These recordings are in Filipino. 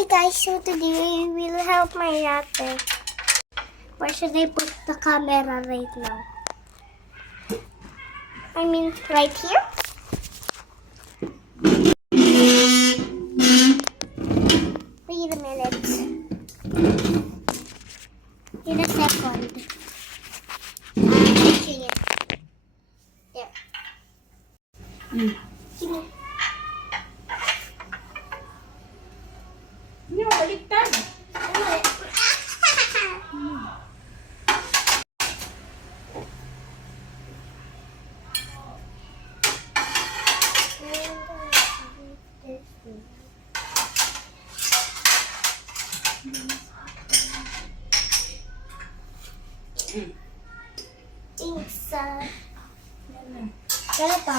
Hi guys, so today we will help my ate. Where should I put the camera right now? I mean, right here? Wait a minute. In a second. I'm fixing it. There. Give me. Hindi mo baliktad. Thanks, ganito?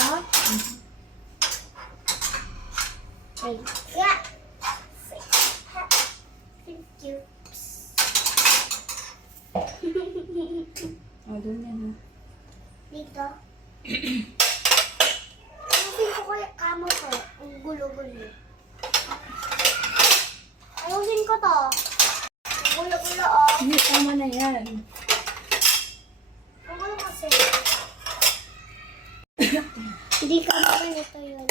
Ay, yeah. Thank you. Doon yan. Dito. Ayusin ko kaya kamo ko. Ang gulo-gulo. Ayusin ko to. Ang gulo-gulo, oh. Hindi, tama na yan. Ang gulo kasi. Hindi ka naman ito yun.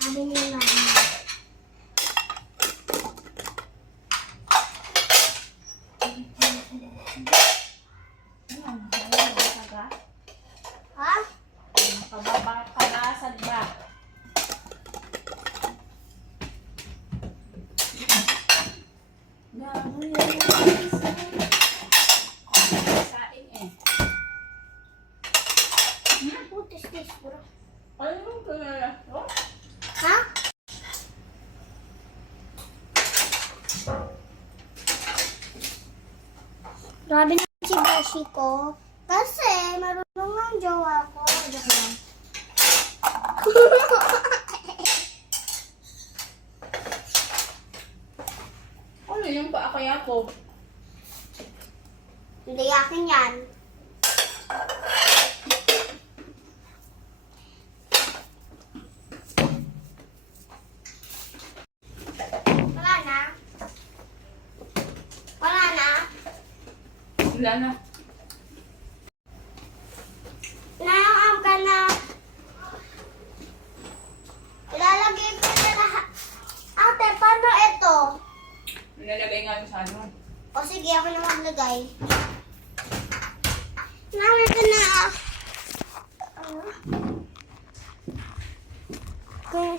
Sabi niya na. Ha? Kabasag ba? Saing eh. What is this, bro? Ano yung kaya? Ha? Grabe na si Beshi ko. Kasi marunong ang jowa ko. Joke lang. Ano yung pa kaya ko? Hindi akin yan. Wala na. Wala na. Wala na. Naam ka na. Ilalagay ko na lahat. Ate, paano ito? Nilalagay nga sa ano. O sige, ako na maglagay. Naam ka na. Okay.